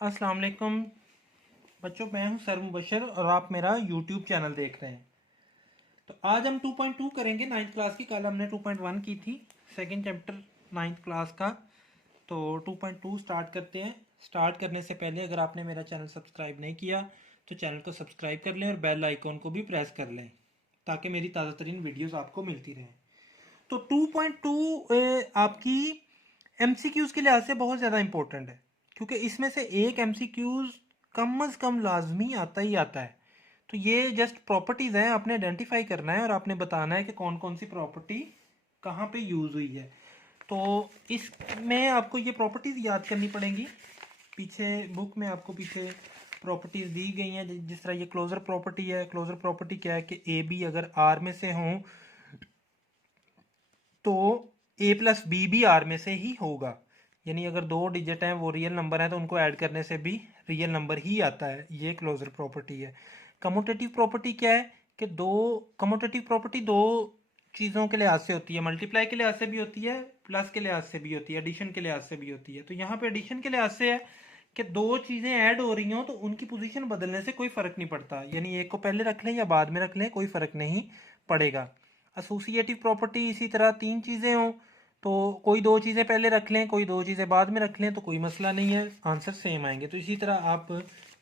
अस्सलाम वालेकुम बच्चों, मैं हूं सर मुबशर और आप मेरा यूट्यूब चैनल देख रहे हैं। तो आज हम 2.2 करेंगे नाइन्थ क्लास की। कल हमने 2.1 की थी, सेकंड चैप्टर नाइन्थ क्लास का। तो 2.2 स्टार्ट करते हैं। स्टार्ट करने से पहले अगर आपने मेरा चैनल सब्सक्राइब नहीं किया तो चैनल को सब्सक्राइब कर लें और बेल आइकॉन को भी प्रेस कर लें ताकि मेरी ताज़ा तरीन वीडियोज़ आपको मिलती रहें। तो 2.2 आपकी एमसीक्यूज के लिहाज से बहुत ज़्यादा इंपॉर्टेंट है, क्योंकि इसमें से एक एमसीक्यूज कम अज़ कम लाजमी आता ही आता है। तो ये जस्ट प्रॉपर्टीज़ हैं, आपने आइडेंटिफाई करना है और आपने बताना है कि कौन कौन सी प्रॉपर्टी कहाँ पे यूज़ हुई है। तो इसमें आपको ये प्रॉपर्टीज़ याद करनी पड़ेंगी। पीछे बुक में आपको पीछे प्रॉपर्टीज़ दी गई हैं। जिस तरह ये क्लोजर प्रॉपर्टी है। क्लोजर प्रॉपर्टी क्या है कि ए बी अगर आर में से हों तो ए प्लस बी भी आर में से ही होगा। यानी अगर दो डिजिट हैं वो रियल नंबर हैं तो उनको ऐड करने से भी रियल नंबर ही आता है। ये क्लोजर प्रॉपर्टी है। कम्यूटेटिव प्रॉपर्टी क्या है कि कम्यूटेटिव प्रॉपर्टी दो चीज़ों के लिहाज से होती है। मल्टीप्लाई के लिहाज से भी होती है, प्लस के लिहाज से भी होती है, एडिशन के लिहाज से भी होती है। तो यहाँ पे एडिशन के लिहाज से है कि दो चीज़ें ऐड हो रही हों तो उनकी पोजीशन बदलने से कोई फ़र्क नहीं पड़ता। यानी एक को पहले रख लें या बाद में रख लें, कोई फ़र्क नहीं पड़ेगा। एसोसिएटिव प्रॉपर्टी इसी तरह तीन चीज़ें हों तो कोई दो चीज़ें पहले रख लें, कोई दो चीज़ें बाद में रख लें तो कोई मसला नहीं है, आंसर सेम आएंगे। तो इसी तरह आप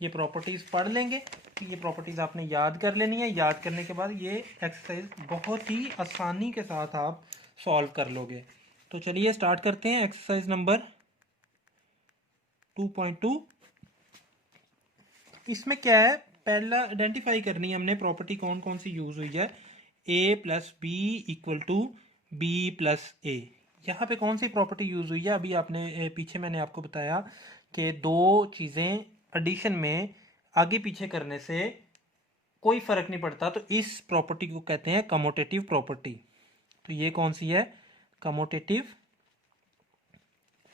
ये प्रॉपर्टीज़ पढ़ लेंगे। तो ये प्रॉपर्टीज़ आपने याद कर लेनी है। याद करने के बाद ये एक्सरसाइज बहुत ही आसानी के साथ आप सॉल्व कर लोगे। तो चलिए स्टार्ट करते हैं। Exercise number 2.2। इसमें क्या है, पहला आइडेंटिफाई करनी है हमने प्रॉपर्टी कौन कौन सी यूज़ हुई है। A plus B equal to B plus A, यहाँ पे कौन सी प्रॉपर्टी यूज़ हुई है। अभी आपने पीछे मैंने आपको बताया कि दो चीज़ें एडिशन में आगे पीछे करने से कोई फ़र्क नहीं पड़ता, तो इस प्रॉपर्टी को कहते हैं कमोटेटिव प्रॉपर्टी। तो ये कौन सी है, कमोटेटिव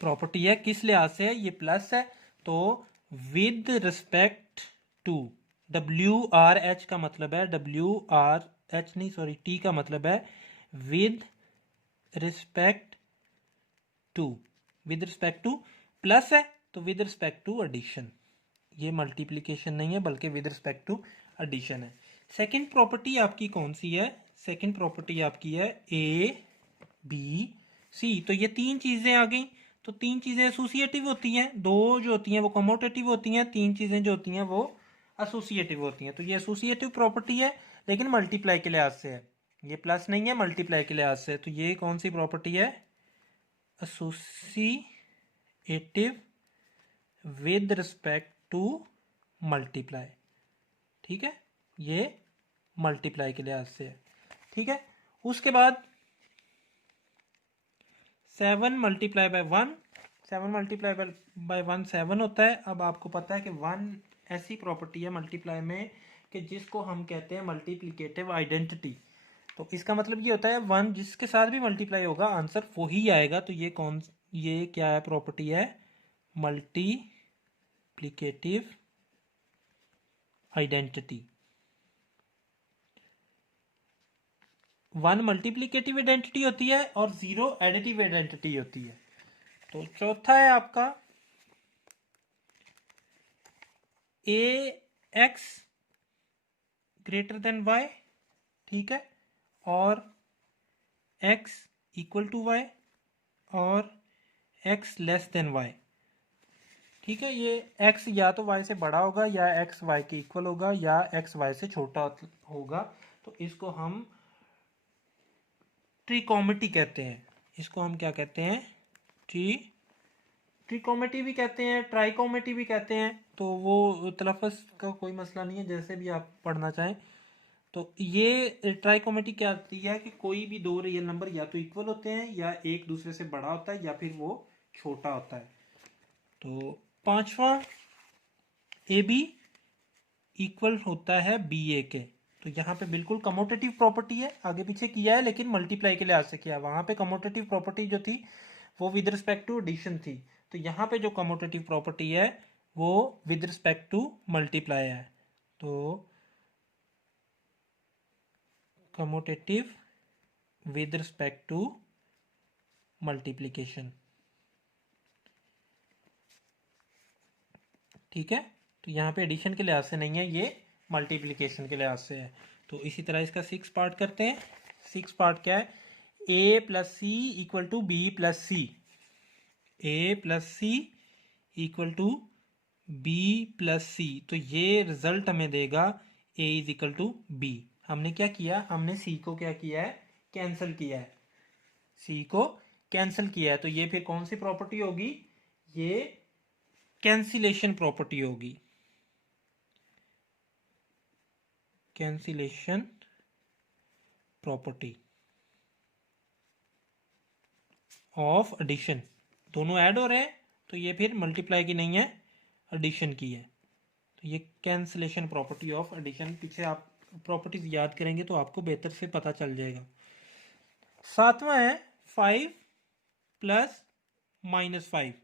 प्रॉपर्टी है। किस लिहाज से है, ये प्लस है तो with respect to, W R H का मतलब है, डब्ल्यू आर एच नहीं सॉरी टी का मतलब है with respect to. With respect to plus है तो विद रिस्पेक्ट टू एडिशन। ये मल्टीप्लीकेशन नहीं है बल्कि विद रिस्पेक्ट टू एडिशन है। सेकंड प्रॉपर्टी आपकी कौन सी है, सेकंड प्रॉपर्टी आपकी है ए बी सी। तो ये तीन चीज़ें आ गई। तो तीन चीज़ें एसोसिएटिव होती हैं, दो जो होती हैं वो कमोटेटिव होती हैं, तीन चीज़ें जो होती हैं वो एसोसिएटिव होती हैं। तो ये एसोसिएटिव प्रॉपर्टी है लेकिन मल्टीप्लाई के लिहाज से है, ये प्लस नहीं है, मल्टीप्लाई के लिहाज से। तो ये कौन सी प्रॉपर्टी है, associative with respect to multiply. ठीक है, ये मल्टीप्लाई के लिहाज से है। ठीक है, उसके बाद 7 मल्टीप्लाई बाय 1, 7 मल्टीप्लाई बाय 1 7 होता है। अब आपको पता है कि 1 ऐसी प्रॉपर्टी है मल्टीप्लाई में कि जिसको हम कहते हैं मल्टीप्लिकेटिव आइडेंटिटी। तो इसका मतलब ये होता है 1 जिसके साथ भी मल्टीप्लाई होगा आंसर वही आएगा। तो ये क्या है, प्रॉपर्टी है मल्टीप्लिकेटिव आइडेंटिटी। 1 मल्टीप्लिकेटिव आइडेंटिटी होती है और 0 एडिटिव आइडेंटिटी होती है। तो चौथा है आपका ए एक्स ग्रेटर देन वाई। ठीक है, और एक्स इक्वल टू वाई और एक्स लेस देन वाई। ठीक है, ये एक्स या तो वाई से बड़ा होगा या एक्स वाई के इक्वल होगा या एक्स वाई से छोटा होगा। तो इसको हम ट्रिकोमेटी कहते हैं। इसको हम क्या कहते हैं, ट्रिकोमेटी भी कहते हैं, ट्राइकोमेटी भी कहते हैं। तो वो तलफ़्फ़ुज़ का कोई मसला नहीं है, जैसे भी आप पढ़ना चाहें। तो ये ट्राइकोमेटी क्या आती है कि कोई भी दो रियल नंबर या तो इक्वल होते हैं या एक दूसरे से बड़ा होता है या फिर वो छोटा होता है। तो पांचवा ए बी इक्वल होता है बी ए के। तो यहाँ पे बिल्कुल कमोटेटिव प्रॉपर्टी है, आगे पीछे किया है लेकिन मल्टीप्लाई के लिहाज से किया है। वहाँ पे कमोटेटिव प्रॉपर्टी जो थी वो विद रिस्पेक्ट टू एडिशन थी। तो यहाँ पे जो कमोटेटिव प्रॉपर्टी है वो विद रिस्पेक्ट टू मल्टीप्लाई है। तो commutative with respect to multiplication. ठीक है, तो यहाँ पे एडिशन के लिहाज से नहीं है, ये मल्टीप्लिकेशन के लिहाज से है। तो इसी तरह इसका 6 पार्ट करते हैं। 6 पार्ट क्या है, A plus C equal to B plus C, A plus C equal to B plus C. तो ये रिजल्ट हमें देगा A is equal to B. हमने क्या किया, हमने सी को क्या किया है, कैंसिल किया है, सी को कैंसिल किया है। तो ये फिर कौन सी प्रॉपर्टी होगी, ये कैंसिलेशन प्रॉपर्टी होगी, कैंसिलेशन प्रॉपर्टी ऑफ एडिशन। दोनों ऐड हो रहे हैं तो ये फिर मल्टीप्लाई की नहीं है, एडिशन की है। तो ये कैंसिलेशन प्रॉपर्टी ऑफ एडिशन, पीछे आप प्रॉपर्टीज याद करेंगे तो आपको बेहतर से पता चल जाएगा। सातवां है 5 प्लस -5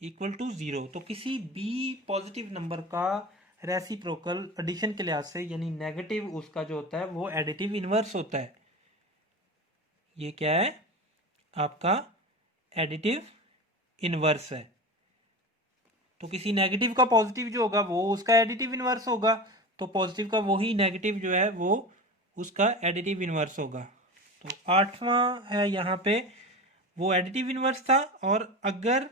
इक्वल टू 0। तो किसी भी पॉजिटिव नंबर का रेसिप्रोकल एडिशन के लिहाज से, यानी नेगेटिव उसका जो होता है वो एडिटिव इनवर्स होता है। ये क्या है, आपका एडिटिव इनवर्स है। तो किसी नेगेटिव का पॉजिटिव जो होगा वो उसका एडिटिव इनवर्स होगा, तो पॉजिटिव का वही नेगेटिव जो है वो उसका एडिटिव इनवर्स होगा। तो आठवां है यहाँ पे, वो एडिटिव इनवर्स था, और अगर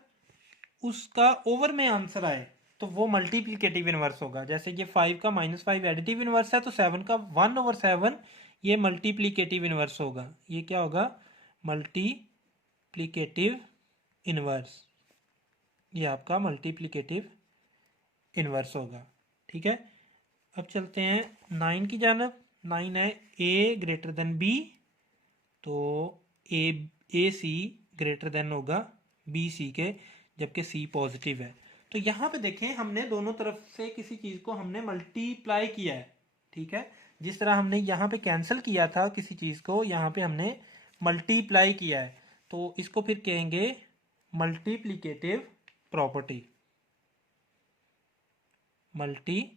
उसका ओवर में आंसर आए तो वो मल्टीप्लिकेटिव इनवर्स होगा। जैसे ये 5 का -5 एडिटिव इनवर्स है, तो 7 का 1/7 ये मल्टीप्लिकेटिव इनवर्स होगा। ये क्या होगा, मल्टीप्लिकेटिव इनवर्स, ये आपका मल्टीप्लिकेटिव इनवर्स होगा। ठीक है, अब चलते हैं 9 की जानब। 9 है ए ग्रेटर देन बी, तो ए सी ग्रेटर देन होगा बी सी के, जबकि सी पॉजिटिव है। तो यहाँ पे देखें, हमने दोनों तरफ से किसी चीज़ को हमने मल्टीप्लाई किया है। ठीक है, जिस तरह हमने यहाँ पे कैंसिल किया था किसी चीज़ को, यहाँ पे हमने मल्टीप्लाई किया है। तो इसको फिर कहेंगे multiplicative property, multiplicative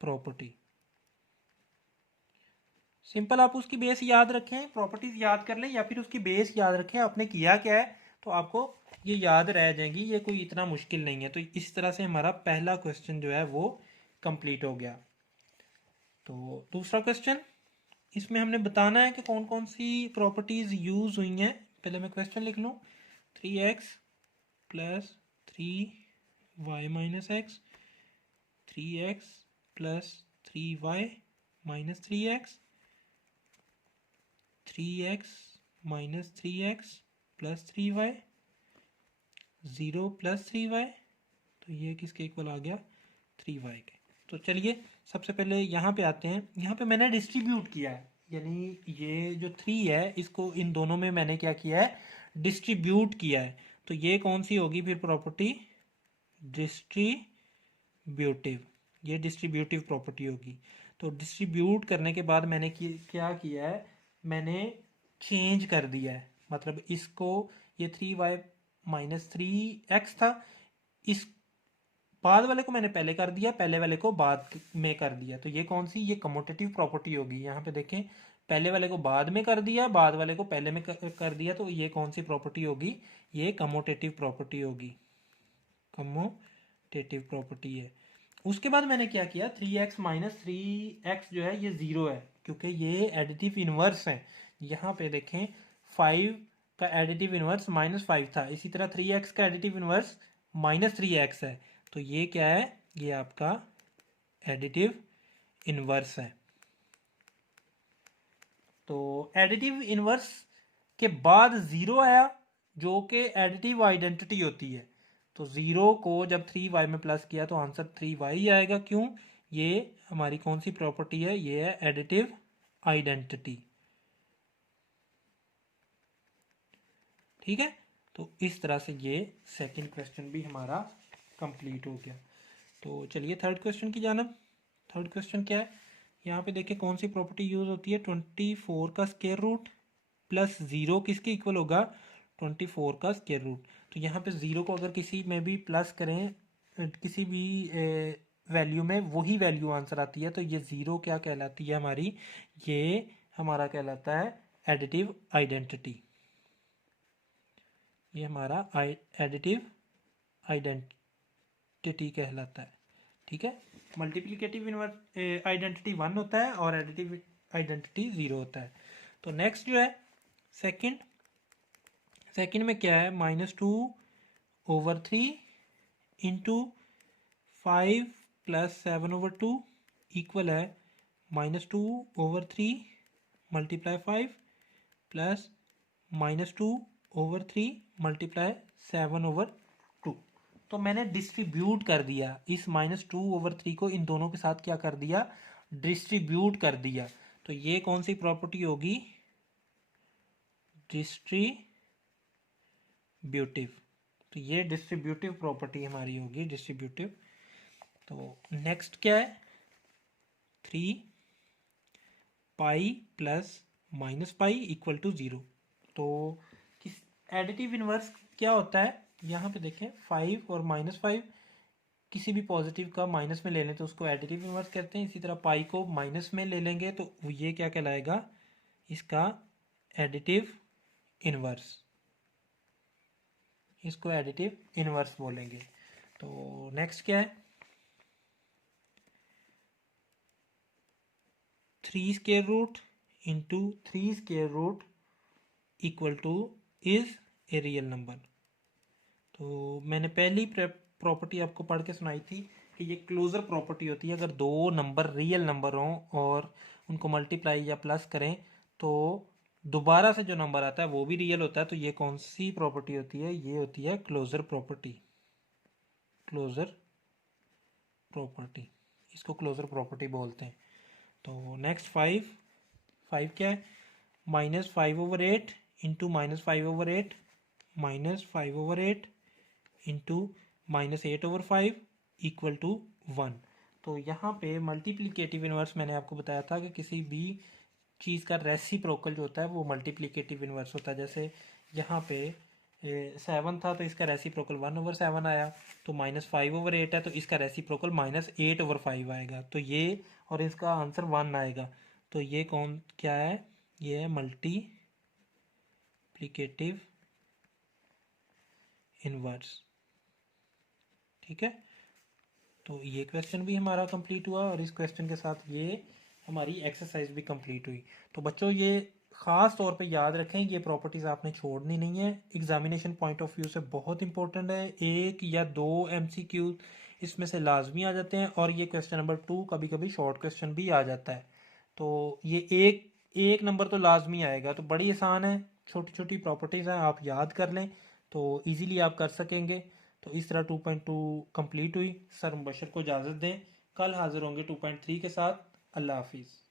property. Simple, आप उसकी बेस याद रखें, प्रॉपर्टीज याद कर लें, या फिर उसकी बेस याद रखें आपने किया क्या है, तो आपको ये याद रह जाएंगी। ये कोई इतना मुश्किल नहीं है। तो इस तरह से हमारा पहला क्वेश्चन जो है वो कंप्लीट हो गया। तो दूसरा क्वेश्चन, इसमें हमने बताना है कि कौन कौन सी प्रॉपर्टीज यूज हुई हैं। पहले मैं क्वेश्चन लिख लूँ, 3x plus 3y minus x, 3x plus 3y minus 3x, 3x minus 3x plus 3y, 0 plus 3y। तो ये किसके इक्वल आ गया, 3y के। तो चलिए सबसे पहले यहाँ पे आते हैं। यहाँ पे मैंने डिस्ट्रीब्यूट किया है, यानी ये जो 3 है इसको इन दोनों में मैंने क्या किया है, डिस्ट्रीब्यूट किया है। तो ये कौन सी होगी फिर प्रॉपर्टी, डिस्ट्रीब्यूटिव, ये डिस्ट्रीब्यूटिव प्रॉपर्टी होगी। तो डिस्ट्रीब्यूट करने के बाद मैंने क्या किया है, मैंने चेंज कर दिया है। मतलब इसको, ये 3y माइनस 3x था, इस बाद वाले को मैंने पहले कर दिया, पहले वाले को बाद में कर दिया। तो ये कौन सी, ये कम्यूटेटिव प्रॉपर्टी होगी। यहाँ पे देखें, पहले वाले को बाद में कर दिया, बाद वाले को पहले में कर दिया। तो ये कौन सी प्रॉपर्टी होगी, ये कम्यूटेटिव प्रॉपर्टी होगी, कम्यूटेटिव प्रॉपर्टी है। उसके बाद मैंने क्या किया, 3x माइनस 3x जो है ये 0 है, क्योंकि ये एडिटिव इनवर्स है। यहाँ पे देखें, 5 का एडिटिव इनवर्स -5 था, इसी तरह 3x का एडिटिव इनवर्स -3x है। तो ये क्या है, ये आपका एडिटिव इनवर्स है। तो एडिटिव इनवर्स के बाद 0 आया, जो कि एडिटिव आइडेंटिटी होती है। तो 0 को जब 3y में प्लस किया तो आंसर 3y आएगा। क्यों, ये हमारी कौन सी प्रॉपर्टी है, ये है एडिटिव आइडेंटिटी। ठीक है, तो इस तरह से ये सेकंड क्वेश्चन भी हमारा कंप्लीट हो गया। तो चलिए थर्ड क्वेश्चन की जानब। थर्ड क्वेश्चन क्या है, यहाँ पे देखिए कौन सी प्रॉपर्टी यूज होती है, 24 का स्क्वायर रूट प्लस 0 किसके इक्वल होगा, 24 का स्क्वायर रूट। तो यहाँ पे 0 को अगर किसी में भी प्लस करें, किसी भी वैल्यू में वही वैल्यू आंसर आती है। तो ये 0 क्या कहलाती है हमारी, ये हमारा कहलाता है एडिटिव आइडेंटिटी। ये हमारा एडिटिव आइडेंटिटी कहलाता है। ठीक है, मल्टीप्लिकेटिव इनवर्स आइडेंटिटी 1 होता है और एडिटिव आइडेंटिटी 0 होता है। तो नेक्स्ट जो है सेकंड में क्या है, -2/3 इंटू 5 + 7/2 इक्वल है -2/3 × 5 प्लस -2/3 × 7/2। तो मैंने डिस्ट्रीब्यूट कर दिया इस -2/3 को, इन दोनों के साथ क्या कर दिया, डिस्ट्रीब्यूट कर दिया। तो ये कौन सी प्रॉपर्टी होगी, डिस्ट्रीब्यूटिव। तो ये डिस्ट्रीब्यूटिव प्रॉपर्टी हमारी होगी, डिस्ट्रीब्यूटिव। तो नेक्स्ट क्या है, 3 + -π = 0। तो किस एडिटिव इनवर्स क्या होता है, यहाँ पे देखें 5 और -5 किसी भी पॉजिटिव का माइनस में ले लें तो उसको एडिटिव इनवर्स कहते हैं। इसी तरह पाई को माइनस में ले लेंगे तो ये क्या कहलाएगा, इसका एडिटिव इनवर्स, इसको एडिटिव इनवर्स बोलेंगे। तो नेक्स्ट क्या है, 3√3 × 3√, इज ए रियल नंबर। तो मैंने पहली प्रॉपर्टी आपको पढ़ के सुनाई थी कि ये क्लोजर प्रॉपर्टी होती है। अगर दो नंबर रियल नंबर हों और उनको मल्टीप्लाई या प्लस करें तो दोबारा से जो नंबर आता है वो भी रियल होता है। तो ये कौन सी प्रॉपर्टी होती है, ये होती है क्लोजर प्रॉपर्टी। क्लोजर प्रॉपर्टी, इसको क्लोजर प्रॉपर्टी बोलते हैं। तो नेक्स्ट 5 क्या है, -5/8 इंटू -5/8 -5/8 इंटू -8/5 = 1। तो यहाँ पे मल्टीप्लिकेटिव इनवर्स मैंने आपको बताया था कि किसी भी चीज़ का रेसिप्रोकल जो होता है वो मल्टीप्लिकेटिव इनवर्स होता है। जैसे यहाँ पे 7 था तो इसका रेसिप्रोकल 1/7 आया। तो -5/8 है तो इसका रेसिप्रोकल -8/5 आएगा। तो ये और इसका आंसर 1 आएगा। तो ये कौन क्या है, ये है मल्टीप्लिकेटिव इनवर्स। ठीक है, तो ये क्वेश्चन भी हमारा कंप्लीट हुआ और इस क्वेश्चन के साथ ये हमारी एक्सरसाइज भी कंप्लीट हुई। तो बच्चों ये ख़ास तौर पे याद रखें, ये प्रॉपर्टीज़ आपने छोड़नी नहीं है, एग्जामिनेशन पॉइंट ऑफ व्यू से बहुत इंपॉर्टेंट है। 1 या 2 MCQ इसमें से लाजमी आ जाते हैं और ये क्वेश्चन नंबर 2 कभी कभी शॉर्ट क्वेश्चन भी आ जाता है। तो ये एक नंबर तो लाजमी आएगा। तो बड़ी आसान है, छोटी छोटी प्रॉपर्टीज़ हैं, आप याद कर लें तो ईज़िली आप कर सकेंगे। तो इस तरह 2.2 कंप्लीट हुई। सर मुबशर को इजाज़त दें, कल हाजिर होंगे 2.3 के साथ। अल्लाह हाफिज़।